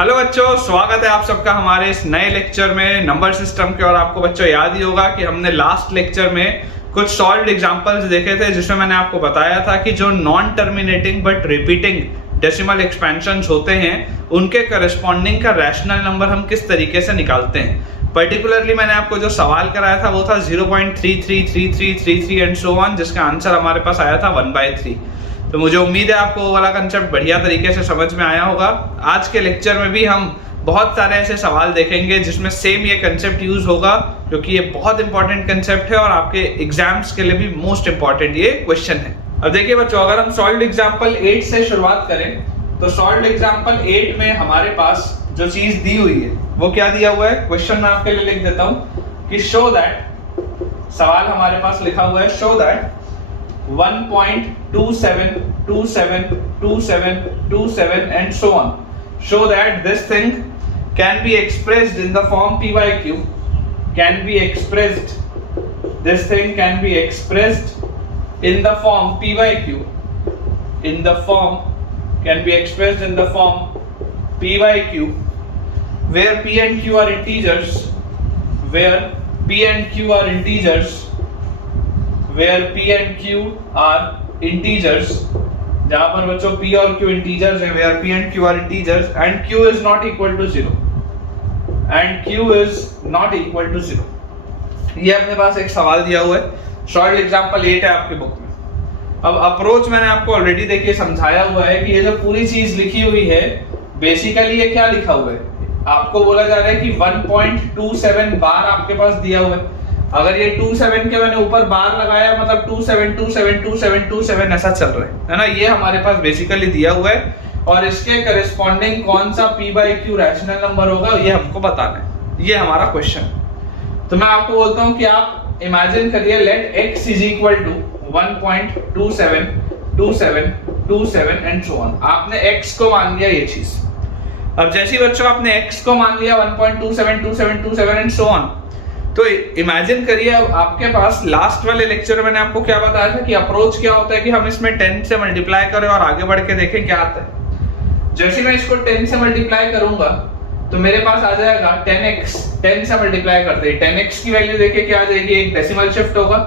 Hello बच्चों, स्वागत है आप सबका हमारे इस नए लेक्चर में नंबर सिस्टम के। और आपको बच्चों याद ही होगा कि हमने लास्ट लेक्चर में कुछ सॉल्व्ड एग्जांपल्स देखे थे, जिसमें मैंने आपको बताया था कि जो non terminating but repeating decimal expansions होते हैं उनके करस्पॉन्डिंग का रैशनल नंबर हम किस तरीके से निकालते हैं। पर्टिकुलरली मैंने आपको जो सवाल कराया था वो था 0.333333 एंड सो ऑन, जिसका आंसर हमारे पास आया था 1/3। तो मुझे उम्मीद है आपको वो वाला कंसेप्ट बढ़िया तरीके से समझ में आया होगा। आज के लेक्चर में भी हम बहुत सारे ऐसे सवाल देखेंगे जिसमें सेम ये कंसेप्ट यूज होगा, क्योंकि ये बहुत इंपॉर्टेंट कंसेप्ट है और आपके एग्जाम्स के लिए भी मोस्ट इंपॉर्टेंट ये क्वेश्चन है। अब देखिए बच्चों, अगर हम सॉल्व्ड एग्जांपल 8 से शुरुआत करें तो सॉल्व्ड एग्जांपल 8 में हमारे पास जो चीज दी हुई है वो क्या दिया हुआ है। क्वेश्चन मैं आपके लिए लिख देता हूं कि शो दैट, सवाल हमारे पास लिखा हुआ है show that 1.27272727 and so on. Show that this thing can be expressed in the form P by Q. This thing can be expressed in the form P by Q. Can be expressed in the form P by Q, where P and Q are integers. जहां पर बच्चों P और Q integers हैं, where P and Q are integers and Q is not equal to 0 ये अपने पास एक सवाल दिया हुआ है। सॉल्व्ड एग्जांपल 8 है आपके बुक में। अब अप्रोच मैंने आपको ऑलरेडी देखिए समझाया हुआ है कि ये जो पूरी चीज लिखी हुई है बेसिकली ये क्या लिखा हुआ है। आपको बोला जा रहा है कि 1.27 बार आपके पास दिया हुआ है। अगर ये 27 के मैंने ऊपर बार लगाया मतलब 27272727 ऐसा चल रहा है ना। ये हमारे पास बेसिकली दिया हुआ है और इसके करस्पॉन्डिंग कौन सा P by Q rational number होगा ये हमको बताना है। ये हमारा क्वेश्चन। तो मैं आपको बोलता हूं कि आप इमेजिन करिए let x is equal to 1.272727 and so on. आपने x को मान लिया ये चीज। अब जैसे ही बच्चों आपने x को मान लिया 1.272727 एंड सो ऑन, तो इमेजिन करिए अब आपके पास लास्ट वाले लेक्चर में मैंने आपको क्या बताया था कि अप्रोच क्या होता है कि हम इसमें 10 से मल्टीप्लाई करें और आगे बढ़ के देखें क्या आता है। जैसे मैं इसको 10 से मल्टीप्लाई करूंगा तो मेरे पास आ जाएगा 10x। 10 से मल्टीप्लाई करते हैं 10x की वैल्यू देखिए क्या आ जाएगी, एक डेसिमल शिफ्ट होगा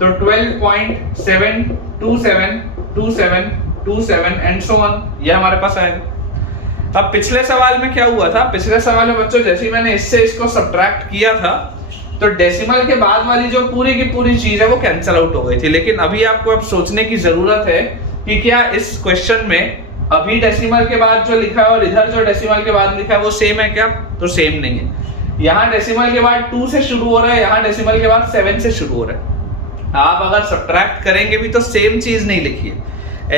तो 12.7272727 एंड सो ऑन ये हमारे पास आएगा। अब पिछले सवाल में क्या हुआ था, पिछले सवाल में बच्चों जैसे ही मैंने इससे इसको सब्ट्रैक्ट किया था तो डेसिमल के बाद वाली जो पूरी की पूरी चीज है वो कैंसिल आउट हो गई थी। लेकिन अभी आपको अब सोचने की जरूरत है कि क्या इस क्वेश्चन में अभी डेसिमल के बाद जो लिखा है और इधर जो डेसिमल के बाद लिखा है वो सेम है क्या। तो सेम नहीं है। यहाँ डेसिमल के बाद 2 से शुरू हो रहा है, यहाँ डेसिमल के बाद 7 से शुरू हो रहा है। आप अगर सब्ट्रैक्ट करेंगे भी तो सेम चीज नहीं लिखी है।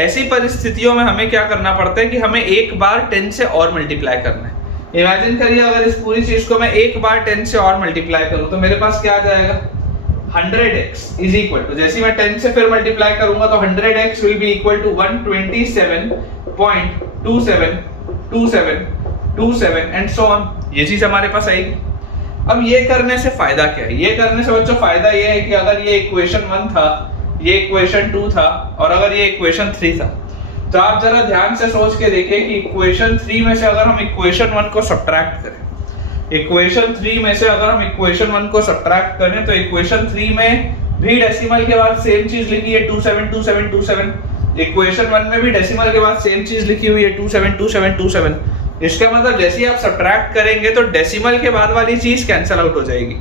ऐसी परिस्थितियों में हमें क्या करना पड़ता है कि हमें एक बार 10 से और मल्टीप्लाई करना है। इमेजिन करिए अगर इस पूरी चीज को मैं एक बार 10 से और मल्टीप्लाई करूं तो मेरे पास क्या आ जाएगा 100x इज इक्वल टू, जैसे मैं 10 से फिर मल्टीप्लाई करूंगा तो 100x will be equal to 127.272727 and so on. ये चीज हमारे पास आएगी। अब ये करने से फायदा क्या है। ये करने से बच्चों फायदा ये है कि अगर ये इक्वेशन 1 था, ये इक्वेशन 2 था और अगर ये इक्वेशन 3 था तो आप जरा ध्यान से सोच के देखिए कि इक्वेशन 3 में से अगर हम इक्वेशन 1 को सब्ट्रैक्ट करें, इक्वेशन 3 में से अगर हम इक्वेशन 1 को सब्ट्रैक्ट करें तो इक्वेशन 3 में भी डेसिमल के बाद सेम चीज लिखी है 272727। इक्वेशन 1 में भी डेसिमल के बाद सेम चीज लिखी हुई है 272727। इसका मतलब जैसे ही आप सब्ट्रैक्ट करेंगे तो डेसिमल के बाद वाली चीज कैंसिल आउट हो जाएगी।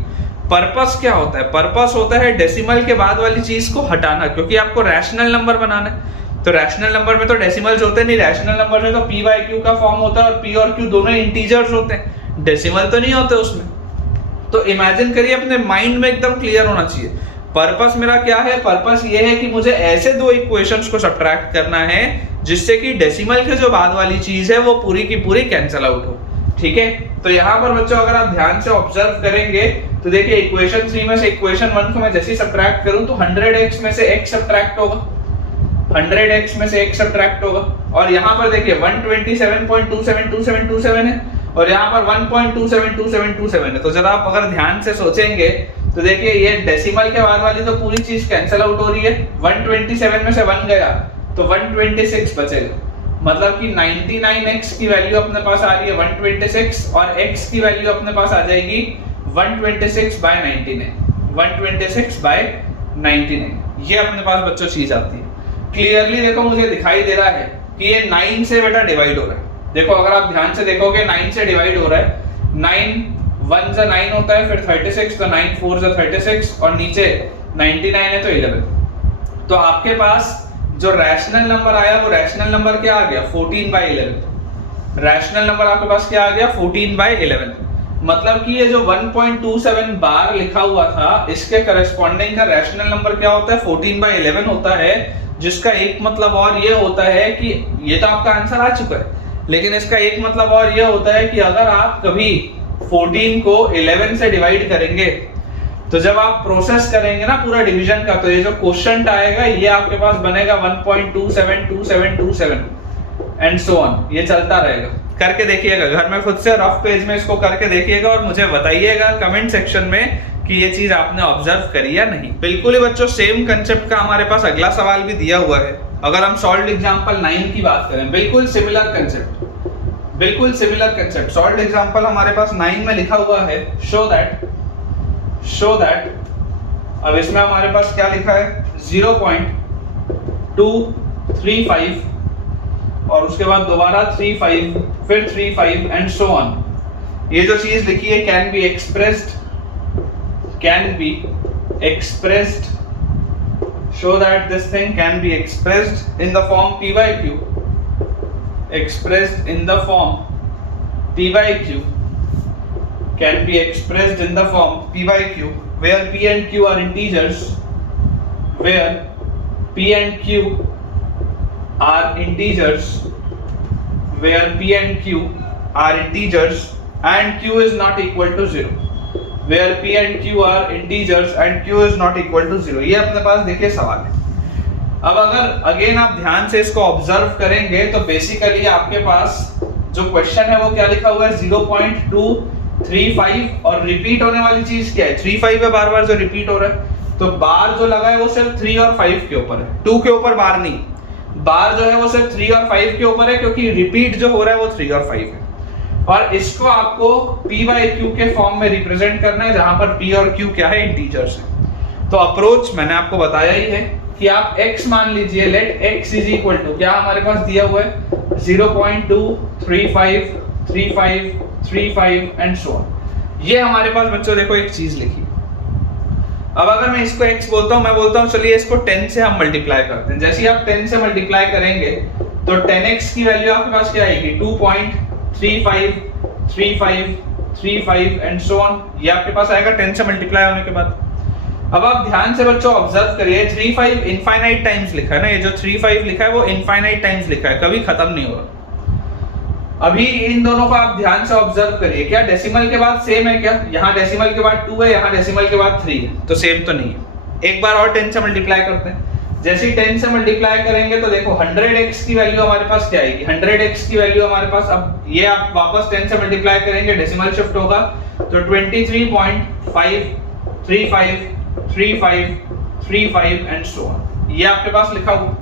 पर्पस क्या होता है, पर्पस होता है डेसिमल के बाद वाली चीज को हटाना, क्योंकि आपको रैशनल नंबर बनाना है। तो रैशनल नंबर में तो डेसिमल्स होते नहीं, रैशनल नंबर में तो P by Q का फॉर्म होता है और P और Q दोनों इंटीजर्स होते हैं, डेसिमल तो नहीं होते उसमें। तो इमेजिन करिए अपने माइंड में एकदम क्लियर होना चाहिए पर्पस मेरा क्या है। पर्पस ये है कि मुझे ऐसे दो इक्वेशंस को सब्ट्रैक्ट करना है जिससे कि डेसिमल के जो बाद वाली चीज है वो पूरी की पूरी कैंसिल आउट हो। ठीक है, तो यहाँ पर बच्चों अगर आप ध्यान से ऑब्जर्व करेंगे तो देखिए इक्वेशन 3 में से इक्वेशन 1 को मैं जैसे ही सब्ट्रैक्ट करूं तो 100x में से x सब्ट्रैक्ट होगा, 100x में से x सब्ट्रैक्ट होगा। और यहाँ पर देखिए 127.272727 है और यहाँ पर 1.272727 है। तो जरा आप अगर ध्यान से सोचेंगे तो देखिए ये डेसिमल के बाद वाली तो पूरी चीज कैंसिल आउट हो रही है। 127 में से 1 गया तो 126 बचेगा मतलब कि 99x की वैल्यू अपने पास आ रही है 126 और x की वैल्यू अपने पास आ जाएगी 126/99, 126/99। ये अपने पास बच्चों चीज आती है। क्लियरली देखो मुझे दिखाई दे रहा है कि ये 9 से बेटा डिवाइड हो रहा है। देखो अगर आप ध्यान से देखोगे 9 से डिवाइड हो रहा है, 9 1 से 9 होता है, फिर 36 तो 9 4 से 36 और नीचे 99 है तो 11। तो आपके पास जो रैशनल नंबर आया वो रैशनल नंबर क्या आ गया 14/11। रैशनल नंबर आपके पास क्या आ गया 14/11। मतलब कि ये जो 1.27 बार लिखा हुआ था इसके करस्पॉन्डिंग का रैशनल नंबर क्या होता है 14/11 होता है, जिसका एक मतलब और ये होता है कि ये तो आपका आंसर आ चुका है, लेकिन इसका एक मतलब और ये होता है कि अगर आप कभी 14 को 11 से डिवाइड करेंगे तो जब आप प्रोसेस करेंगे ना पूरा डिवीजन का, तो ये जो क्वोशिएंट आएगा ये आपके पास बनेगा 1.272727 एंड सो ऑन। ये चलता रहेगा। करके देखिएगा घर में खुद से, रफ पेज में इसको करके देखिएगा और मुझे बताइएगा कमेंट सेक्शन में कि ये चीज आपने ऑब्जर्व करी या नहीं। बिल्कुल ही बच्चों सेम कंसेप्ट का हमारे पास अगला सवाल भी दिया हुआ है। अगर हम सॉल्व्ड एग्जांपल 9 की बात करें, बिल्कुल सिमिलर कंसेप्ट, बिल्कुल सिमिलर कंसेप्ट। सॉल्व्ड एग्जांपल हमारे पास 9 में लिखा हुआ है शो दैट अब इसमें हमारे पास क्या लिखा है 0.235 और उसके बाद दोबारा 35 फिर 35 एंड सो ऑन। ये जो चीज लिखी है can be expressed show that this thing can be expressed in the form p/q, expressed in the form p/q, can be expressed in the form p/q where p and q are integers, where p and q are integers, where p and q are integers and q is not equal to 0, where p and q are integers and q is not equal to 0। ये अपने पास देखिए सवाल है। अब अगर again आप ध्यान से इसको ऑब्जर्व करेंगे तो बेसिकली आपके पास जो क्वेश्चन है वो क्या लिखा हुआ है 0.235 और रिपीट होने वाली चीज क्या है 35 है, बार बार जो रिपीट हो रहा है। तो बार जो लगा है वो सिर्फ 3 और 5 के ऊपर है, 2 के ऊपर बार नहीं। बार जो है वो सिर्फ 3 और 5 के ऊपर है क्योंकि रिपीट जो हो रहा है वो 3 और 5 है। और इसको आपको p/q के फॉर्म में रिप्रेजेंट करना है जहां पर p और q क्या है इंटीजर्स है। तो अप्रोच मैंने आपको बताया ही है कि आप x मान लीजिए, let x is equal to क्या हमारे पास दिया हुआ है 0.235 35 35 एंड सो ऑन। ये हमारे पास बच्चों देखो एक चीज लिखी। अब अगर मैं इसको x बोलता हूं, मैं बोलता हूं चलिए इसको 10 से हम मल्टीप्लाई करते हैं। जैसे ही आप 10 से मल्टीप्लाई करेंगे तो 10x की वैल्यू आपके पास क्या आएगी 2.35 35 35 एंड सो ऑन। ये आपके पास आएगा 10 से मल्टीप्लाई होने के बाद। अब आप ध्यान से बच्चों ऑब्जर्व करिए 35 इनफाइनाइट टाइम्स लिखा है ना, ये जो 35 लिखा है वो इनफाइनाइट टाइम्स लिखा है, कभी खत्म नहीं हो रहा। अभी इन दोनों को आप ध्यान से ऑब्जर्व करिए, क्या डेसिमल के बाद सेम है क्या? यहाँ डेसिमल के बाद 2 है, यहाँ डेसिमल के बाद 3 है, तो सेम तो नहीं है। एक बार और 10 से मल्टीप्लाई करते हैं। जैसे ही 10 से मल्टीप्लाई करेंगे तो देखो 100x की वैल्यू हमारे पास क्या आएगी 100x की वैल्यू हमारे पास, अब ये आप वापस 10 से मल्टीप्लाई करेंगे डेसिमल शिफ्ट होगा तो 23.5 35 35 35 एंड सो ऑन। ये आपके पास लिखा हुआ।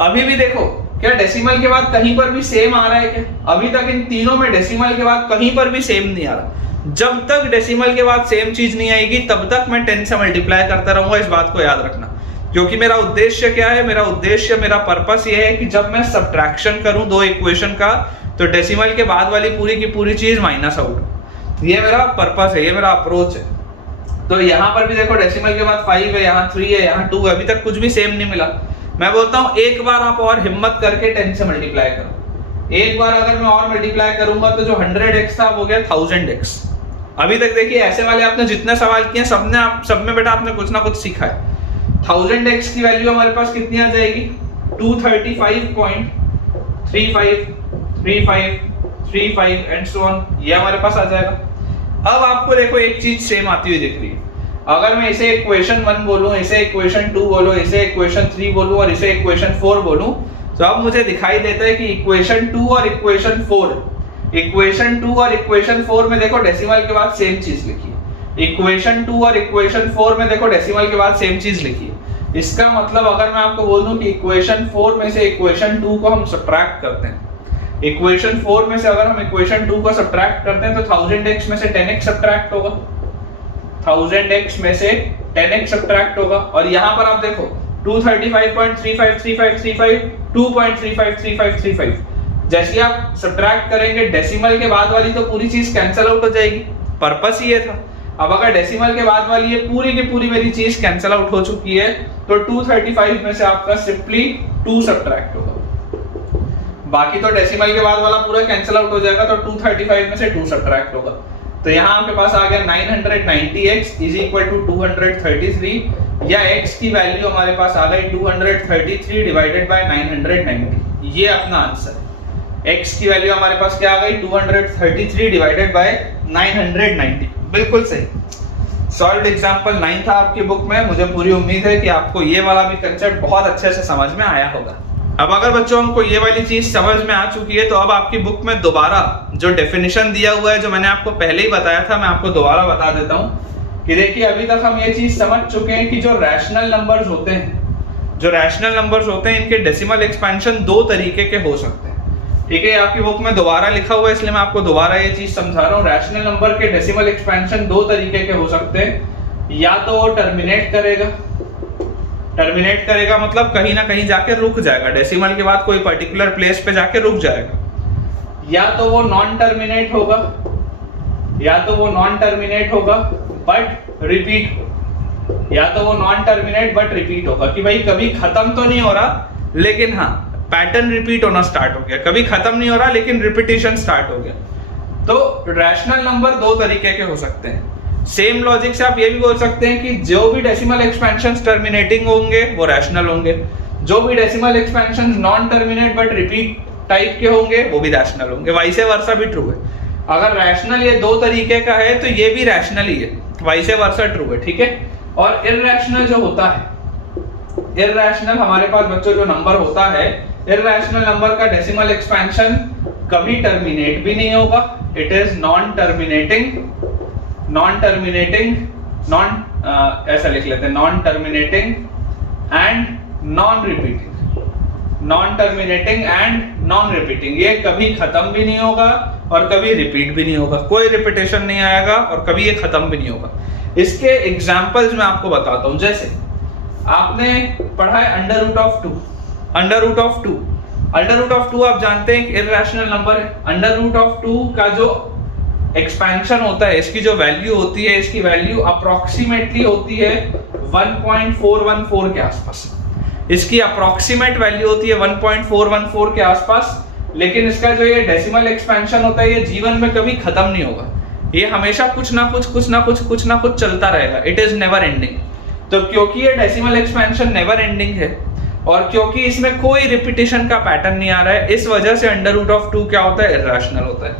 अभी भी देखो क्या डेसिमल के बाद कहीं पर भी सेम आ रहा है क्या? अभी तक इन तीनों में डेसिमल के बाद कहीं पर भी सेम नहीं आ रहा। जब तक डेसिमल के बाद सेम चीज नहीं आएगी तब तक मैं 10 से मल्टीप्लाई करता रहूंगा। इस बात को याद रखना, क्योंकि मेरा उद्देश्य क्या है, मेरा उद्देश्य मेरा पर्पस ये है कि जब मैं सब्ट्रैक्शन करूं दो इक्वेशन का तो डेसिमल के बाद वाली पूरी की पूरी चीज माइनस आउट। ये मेरा पर्पस है, ये मेरा अप्रोच है। तो यहाँ पर भी देखो डेसिमल के बाद 5 है, यहाँ 3 है, यहाँ 2 है, अभी तक कुछ भी सेम नहीं मिला। मैं बोलता हूँ एक बार आप और हिम्मत करके 10 से मल्टीप्लाई करो। एक बार अगर मैं और मल्टीप्लाई करूंगा तो जो 100x था वो गया 1000x। अभी तक देखिए ऐसे वाले आपने जितने सवाल किए सब में बेटा आपने कुछ ना कुछ सीखा है। 1000x की वैल्यू हमारे पास कितनी आ जाएगी 235.35 35 35 एंड सो ऑन। ये हमारे पास आ जाएगा। अब आपको देखो एक चीज सेम आती हुई दिख रही है। अगर मैं इसे इक्वेशन 1 बोलूं, इसे इक्वेशन 2 बोलूं, इसे इक्वेशन 3 बोलूं और इसे इक्वेशन 4 बोलूं तो अब मुझे दिखाई देता है कि इक्वेशन 2 और इक्वेशन 4 में देखो डेसिमल के बाद सेम चीज लिखी है। इक्वेशन 2 और इक्वेशन 4 में देखो डेसिमल के बाद सेम चीज लिखी है। इसका मतलब अगर मैं आपको बोल दूं कि इक्वेशन 4 में से इक्वेशन 2 को हम सब्ट्रैक्ट करते हैं, इक्वेशन 4 में से अगर हम इक्वेशन 2 को सब्ट्रैक्ट करते हैं तो 1000x में से 10x सब्ट्रैक्ट होगा, 1000x में से 10x सब्ट्रैक्ट होगा। और यहां पर आप देखो 235.353535 2.353535, जैसे आप सब्ट्रैक्ट करेंगे डेसिमल के बाद वाली तो पूरी चीज कैंसिल आउट हो जाएगी, पर्पस ये था। अब अगर डेसिमल के बाद वाली ये पूरी की पूरी मेरी चीज कैंसिल आउट हो चुकी है तो 235 में से आपका सिंपली 2 सब्ट्रैक्ट होगा, बाकी तो डेसिमल के बाद वाला पूरा कैंसिल आउट हो जाएगा, तो 235 में से 2 सब्ट्रैक्ट होगा। तो यहाँ आपके पास आ गया 990x इज इक्वल टू 233, या x की वैल्यू हमारे पास आ गई 233 डिवाइडेड बाय 990, ये अपना आंसर है। x की वैल्यू हमारे पास क्या आ गई 233 डिवाइडेड बाय 990, बिल्कुल सही। सॉल्व्ड एग्जांपल 9 था आपकी बुक में। मुझे पूरी उम्मीद है कि आपको ये वाला भी कंसेप्ट बहुत अच्छे से समझ में आया होगा। अब अगर बच्चों हमको ये वाली चीज समझ में आ चुकी है तो अब आपकी बुक में दोबारा जो डेफिनेशन दिया हुआ है, जो मैंने आपको पहले ही बताया था, मैं आपको दोबारा बता देता हूँ कि देखिए अभी तक हम ये चीज समझ चुके हैं कि जो रैशनल नंबर्स होते हैं, जो रैशनल नंबर्स होते हैं, इनके डेसिमल एक्सपेंशन 2 तरीके के हो सकते हैं। ठीक है, आपकी बुक में दोबारा लिखा हुआ है इसलिए मैं आपको दोबारा ये चीज समझा रहा हूँ। रैशनल नंबर के डेसिमल एक्सपेंशन 2 तरीके के हो सकते हैं, या तो वो टर्मिनेट करेगा, टर्मिनेट करेगा मतलब कहीं ना कहीं जाके रुक जाएगा, डेसिमल के बाद कोई पर्टिकुलर प्लेस पे जाके रुक जाएगा, या तो वो नॉन टर्मिनेट होगा, या तो वो नॉन टर्मिनेट होगा बट रिपीट, या तो वो नॉन टर्मिनेट बट रिपीट होगा कि भाई कभी खत्म तो नहीं हो रहा लेकिन हाँ पैटर्न रिपीट होना स्टार्ट हो गया, कभी खत्म नहीं हो रहा लेकिन रिपीटिशन स्टार्ट हो गया। तो रैशनल नंबर 2 तरीके के हो सकते हैं। सेम लॉजिक से आप ये भी बोल सकते हैं कि जो भी डेसिमल एक्सपेंशंस टर्मिनेटिंग होंगे वो रैशनल होंगे, जो भी decimal expansions non terminate but repeat type के होंगे वो भी रैशनल होंगे। वाइसे वर्सा भी ट्रू है, अगर रैशनल ये 2 तरीके का है तो ये भी रैशनल ही है, वाइसे वर्सा ट्रू है। ठीक है, और इररैशनल जो होता है, इररैशनल हमारे पास बच्चों जो नंबर होता है, इररैशनल नंबर का डेसिमल एक्सपेंशन कभी टर्मिनेट भी नहीं होगा, it is non terminating, non terminating, non ऐसा लिख लेते हैं, non terminating and non repeating, non terminating and non repeating. ये कभी खत्म भी नहीं होगा और कभी रिपीट भी नहीं होगा, कोई रिपीटेशन नहीं आएगा और कभी ये खत्म भी नहीं होगा। इसके एग्जांपल्स मैं आपको बताता हूं। जैसे आपने पढ़ा है under root of 2, under root of 2, under root of 2 आप जानते हैं इररेशनल नंबर है। अंडर रूट ऑफ 2 का जो एक्सपेंशन होता है, इसकी जो वैल्यू होती है, इसकी वैल्यू अप्रोक्सीमेटली होती है 1.414 के आसपास, इसकी अप्रोक्सीमेट वैल्यू होती है 1.414 के आसपास। लेकिन इसका जो ये डेसिमल एक्सपेंशन होता है ये जीवन में कभी खत्म नहीं होगा, ये हमेशा कुछ ना कुछ चलता रहेगा, इट इज नेवर एंडिंग। तो क्योंकि ये डेसिमल एक्सपेंशन नेवर एंडिंग है और क्योंकि इसमें कोई रिपीटिशन का पैटर्न नहीं आ रहा है, इस वजह से अंडर रूट ऑफ 2 क्या होता है, इररेशनल होता है।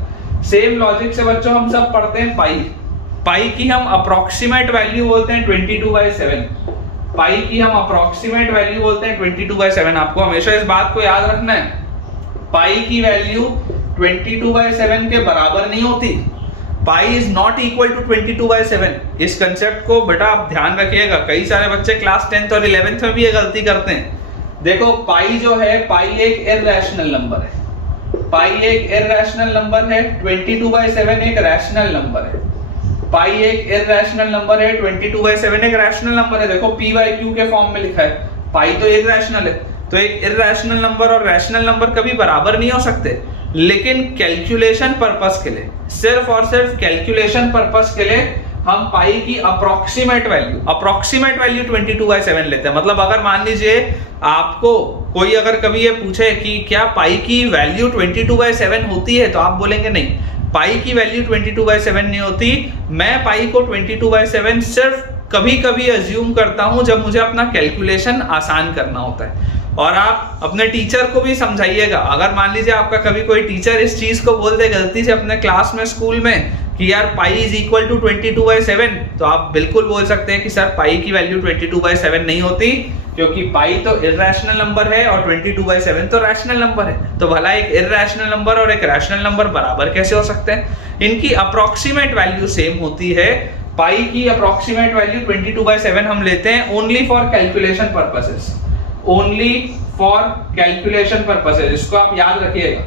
सेम लॉजिक से बच्चों हम सब पढ़ते हैं पाई, पाई की हम अप्रोक्सीमेट वैल्यू बोलते हैं 22/7, पाई की हम अप्रोक्सीमेट वैल्यू बोलते हैं 22/7। आपको हमेशा इस बात को याद रखना है, पाई की वैल्यू 22/7 के बराबर नहीं होती, pi is not equal to 22/7। इस कंसेप्ट को बेटा आप ध्यान रखिएगा, कई सारे बच्चे क्लास 10th और 11th में भी ये गलती करते हैं। देखो पाई जो है, पाई एक इररेशनल नंबर है, पाई एक इररेशनल नंबर है, 22/7 एक रैशनल नंबर है। पाई एक इररेशनल नंबर है, 22/7 एक रैशनल नंबर है। देखो p/q के फॉर्म में लिखा है, पाई तो इररेशनल है, तो एक इररेशनल नंबर और रैशनल नंबर कभी बराबर नहीं हो सकते। लेकिन कैलकुलेशन पर्पस के लिए, सिर्फ और सिर्फ कैलकुलेशन पर्पस के लिए हम पाई की अप्रोक्सीमेट वैल्यू 22/7 लेते हैं। मतलब अगर मान लीजिए आपको कोई अगर कभी ये पूछे कि क्या पाई की वैल्यू 22/7 होती है, तो आप बोलेंगे नहीं, पाई की वैल्यू 22/7 नहीं होती। मैं पाई को 22/7 सिर्फ कभी कभी अज्यूम करता हूं जब मुझे अपना कैलकुलेशन आसान करना होता है। और आप अपने टीचर को भी समझाइएगा, अगर मान लीजिए आपका कभी कोई टीचर इस चीज को बोल दे गलती से अपने क्लास में, स्कूल में, कि यार पाई इज इक्वल टू 22/7, तो आप बिल्कुल बोल सकते हैं कि सर पाई की वैल्यू 22/7 नहीं होती, क्योंकि पाई तो इररेशनल नंबर है और 22/7 तो रैशनल नंबर है। तो भला एक इररेशनल नंबर और एक रैशनल नंबर बराबर कैसे हो सकते हैं? इनकी अप्रोक्सीमेट वैल्यू सेम होती है, पाई की अप्रोक्सीमेट वैल्यू 22/7 हम लेते हैं only for calculation purposes, only for calculation purposes. इसको आप याद रखिएगा,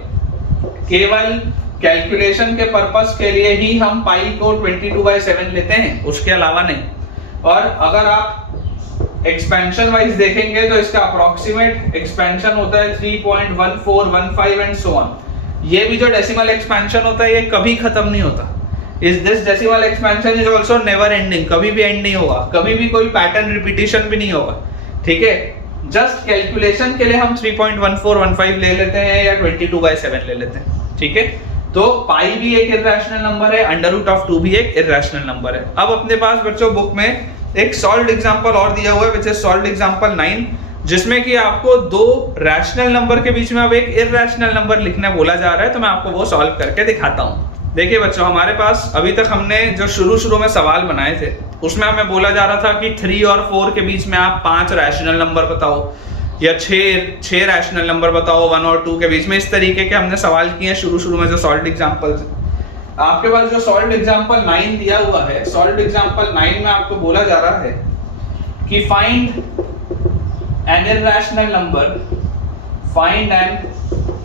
केवल कैलकुलेशन के पर्पस के लिए ही हम पाई को 22/7 लेते हैं, उसके अलावा नहीं। और अगर आप एक्सपेंशन वाइज देखेंगे तो इसका अप्रोक्सीमेट एक्सपेंशन होता है 3.1415 एंड सो ऑन। ये भी जो डेसिमल एक्सपेंशन होता है ये कभी खत्म नहीं होता। इस this decimal expansion is also never ending, कभी भी एंड नहीं होगा, कभी भी कोई पैटर्न रिपीटिशन भी नहीं होगा, ठीक है। जस्ट कैलकुलेशन के लिए हम 3.1415 ले लेते हैं या 22/7 ले लेते हैं, ठीक है। तो पाई भी एक इर्रेशनल नंबर है, √2 भी एक इर्रेशनल नंबर है। अब अपने पास बच्चों बुक में एक सॉल्व्ड एग्जांपल और दिया हुआ है विच इज सॉल्व्ड एग्जांपल 9, जिसमें कि आपको दो रैशनल नंबर के बीच में अब एक इर्रेशनल नंबर लिखना बोला जा रहा है। तो मैं आपको वो सॉल्व करके दिखाता हूँ। देखिए बच्चों, हमारे पास अभी तक हमने जो शुरू में सवाल बनाए थे उसमें हमें बोला जा रहा था कि 3 और 4 के बीच में आप 5 रैशनल नंबर बताओ या 6 रैशनल नंबर बताओ 1 और 2 के बीच में। इस तरीके के हमने सवाल किए हैं शुरू में जो सॉल्व्ड एग्जांपल्स। आपके पास जो सॉल्व्ड एग्जांपल 9 दिया हुआ है, सॉल्व्ड एग्जांपल 9 में आपको बोला जा रहा है कि find N irrational number, find N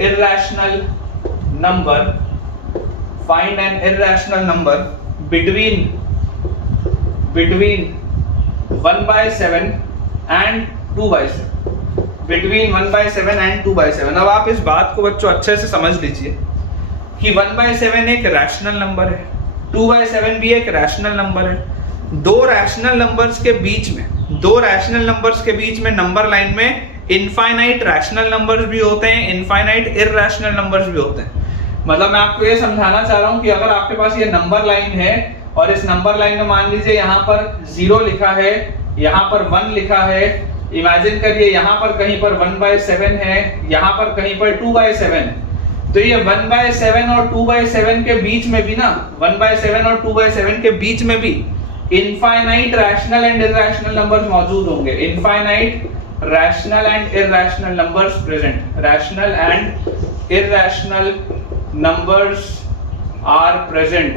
irrational number, find an irrational number between 1/7 and 2/7, between 1/7 and 2/7। अब आप इस बात को बच्चों अच्छे से समझ लीजिए कि 1/7 एक रैशनल नंबर है, 2/7 भी एक रैशनल नंबर है। दो रैशनल नंबर्स के बीच में नंबर लाइन में इनफाइनाइट रैशनल नंबर्स भी होते हैं, इनफाइनाइट इररेशनल नंबर्स भी होते हैं। मतलब मैं आपको ये समझाना चाह रहा हूं कि अगर आपके पास ये नंबर लाइन है और इस नंबर लाइन में मान लीजिए यहाँ पर 0 लिखा है, यहाँ पर 1 लिखा है, इमेजिन करिए यहाँ पर कहीं पर 1/7 है, यहाँ पर कहीं पर 2/7, तो ये 1/7 और 2/7 के बीच में भी ना, 1/7 और 2/7 के बीच में भी infinite rational and irrational numbers मौजूद होंगे। Infinite rational and irrational numbers present, rational and irrational numbers are present,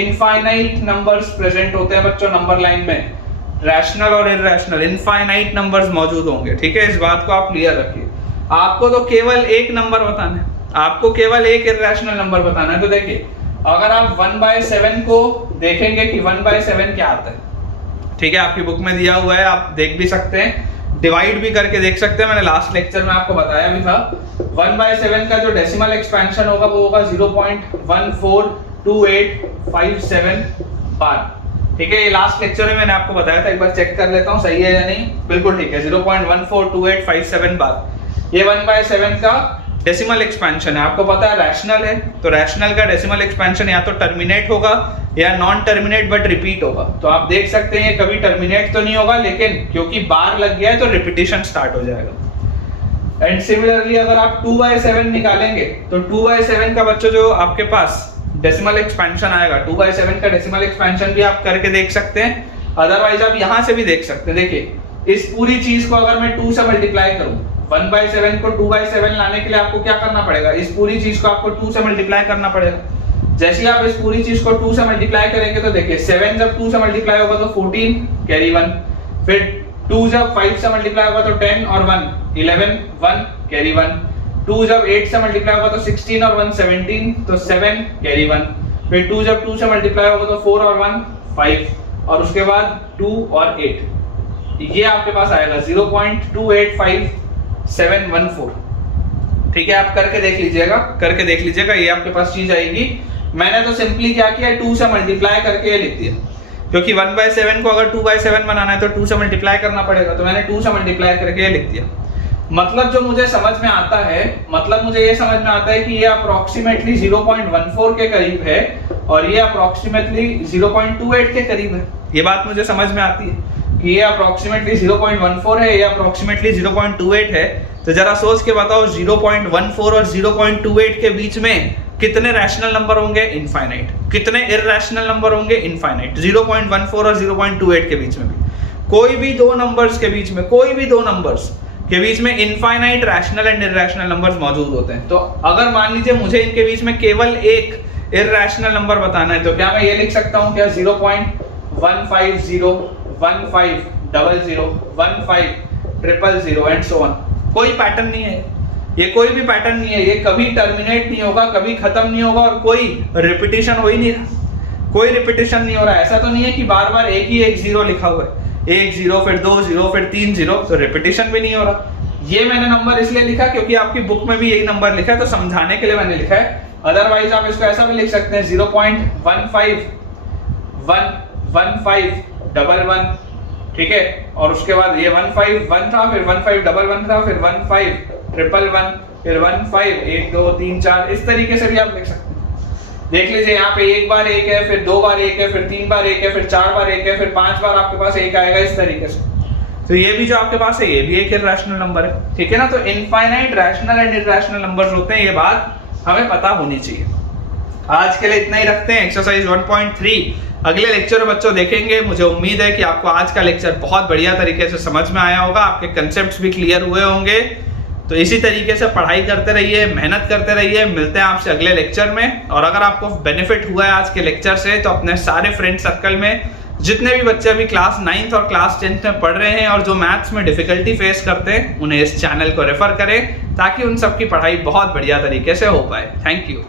infinite numbers present होते हैं बच्चों नंबर लाइन में, रैशनल और इररेशनल इनफाइनाइट नंबर्स मौजूद होंगे, ठीक है। इस बात को आप क्लियर रखिए। आपको तो केवल एक नंबर बताना है, आपको केवल एक इररेशनल नंबर बताना है। तो देखिए, अगर आप 1/7 को देखेंगे कि 1/7 क्या आता है, ठीक है, आपकी बुक में दिया हुआ है, आप देख भी सकते हैं, डिवाइड भी करके देख सकते हैं। मैंने लास्ट लेक्चर में आपको बताया भी था 1/7 का जो डेसिमल एक्सपेंशन होगा वो होगा 0.142857 बार, ठीक है। ये लास्ट लेक्चर में मैंने आपको बताया था, एक बार चेक कर लेता हूं सही है या नहीं। बिल्कुल ठीक है, 0.142857 बार ये 1/7 का डेसिमल एक्सपेंशन है। आपको पता है रैशनल है, तो रैशनल का डेसिमल एक्सपेंशन या तो टर्मिनेट होगा या नॉन टर्मिनेट बट रिपीट होगा। तो आप देख सकते हैं कभी टर्मिनेट तो नहीं होगा, लेकिन क्योंकि बार लग गया है तो रिपीटिशन स्टार्ट हो जाएगा। एंड सिमिलरली अगर आप 2/7 निकालेंगे तो 2/7 का बच्चों जो आपके पास डेसिमल एक्सपेंशन आएगा, 2/7 का डेसिमल एक्सपेंशन भी आप करके देख सकते हैं, अदरवाइज आप यहां से भी देख सकते हैं। देखिए, इस पूरी चीज को अगर मैं 2 से मल्टीप्लाई करूं, 1/7 को 2/7 लाने के लिए आपको क्या करना पड़ेगा, इस पूरी चीज को आपको 2 से मल्टीप्लाई करना पड़ेगा। जैसे ही आप इस पूरी चीज को 2 से मल्टीप्लाई करेंगे तो देखिए 7 जब 2 से मल्टीप्लाई होगा तो 14 कैरी 1, फिर 2 जब 5 से मल्टीप्लाई होगा तो 10 और 1 11 1 कैरी 1, 2 जब 8 से मल्टीप्लाई होगा तो 16 और 1 17 तो 7 कैरी 1, फिर 2 जब 2 से मल्टीप्लाई होगा तो 4 और 1 5 और उसके बाद 2 और 8, ये आपके पास आएगा 0.285714, ठीक है। आप करके देख लीजिएगा, ये आपके पास चीज आएगी। मैंने तो सिंपली क्या किया, 2 से मल्टीप्लाई करके ये लिख दिया, क्योंकि 1/7 को अगर 2/7 बनाना है तो 2 से मल्टीप्लाई करना पड़ेगा, तो मैंने 2 से मल्टीप्लाई करके ये लिख दिया। मतलब जो मुझे समझ में आता है, मतलब मुझे ये समझ में आता है कि ये अप्रोक्सीमेटली 0.14 के करीब है और ये अप्रोक्सीमेटली 0.28 के करीब है। ये बात मुझे समझ में आती है कि ये अप्रोक्सीमेटली 0.14 है, ये अप्रोक्सीमेटली 0.28 है। तो जरा सोच के बताओ 0.14 और 0.28 के बीच में कितने रैशनल नंबर होंगे, इनफाइनाइट। कितने इररेशनल नंबर होंगे, इनफाइनाइट। 0.14 और 0.28 के बीच में भी कोई भी दो नंबर्स के बीच में infinite rational and irrational numbers मौजूद होते हैं। तो अगर मान लीजिए मुझे इनके बीच में केवल एक इररेशनल नंबर बताना है तो क्या मैं ये लिख सकता हूँ क्या 0.15015001500 एंड सो ऑन। कोई पैटर्न नहीं है, ये कोई भी पैटर्न नहीं है, ये कभी टर्मिनेट नहीं होगा, कभी खत्म नहीं होगा और कोई रिपीटिशन हो ही नहीं रहा, कोई रिपीटिशन नहीं हो रहा। ऐसा तो नहीं है कि बार बार एक ही एक जीरो लिखा हुआ है, एक जीरो फिर दो जीरो फिर तीन जीरो, तो रिपीटिशन भी नहीं हो रहा। ये मैंने नंबर इसलिए लिखा क्योंकि आपकी बुक में भी यही नंबर लिखा है तो समझाने के लिए मैंने लिखा है। अदरवाइज आप इसको ऐसा भी लिख सकते हैं 0.151111, ठीक है। और उसके बाद ये 151 था, फिर 1511 था, फिर 151111, फिर 15 1 2 3 4, इस तरीके से भी आप लिख सकते हैं। देख लीजिए यहाँ पे एक बार एक है, फिर दो बार एक है, फिर तीन बार एक है, फिर चार बार एक है, फिर पांच बार आपके पास एक आएगा, इस तरीके से। तो ये भी जो आपके पास है ये भी एक इररेशनल नंबर है, ठीक है ना। तो infinite rational and irrational numbers होते हैं, ये बात हमें पता होनी चाहिए। आज के लिए इतना ही रखते हैं। एक्सरसाइज 1.3 अगले लेक्चर में बच्चों देखेंगे। मुझे उम्मीद है कि आपको आज का लेक्चर बहुत बढ़िया तरीके से समझ में आया होगा, आपके कंसेप्ट्स भी क्लियर हुए होंगे। तो इसी तरीके से पढ़ाई करते रहिए, मेहनत करते रहिए। मिलते हैं आपसे अगले लेक्चर में। और अगर आपको बेनिफिट हुआ है आज के लेक्चर से तो अपने सारे फ्रेंड सर्कल में जितने भी बच्चे अभी क्लास 9th और क्लास 10th में पढ़ रहे हैं और जो मैथ्स में डिफिकल्टी फेस करते हैं, उन्हें इस चैनल को रेफर करें ताकि उन सबकी पढ़ाई बहुत बढ़िया तरीके से हो पाए। Thank you.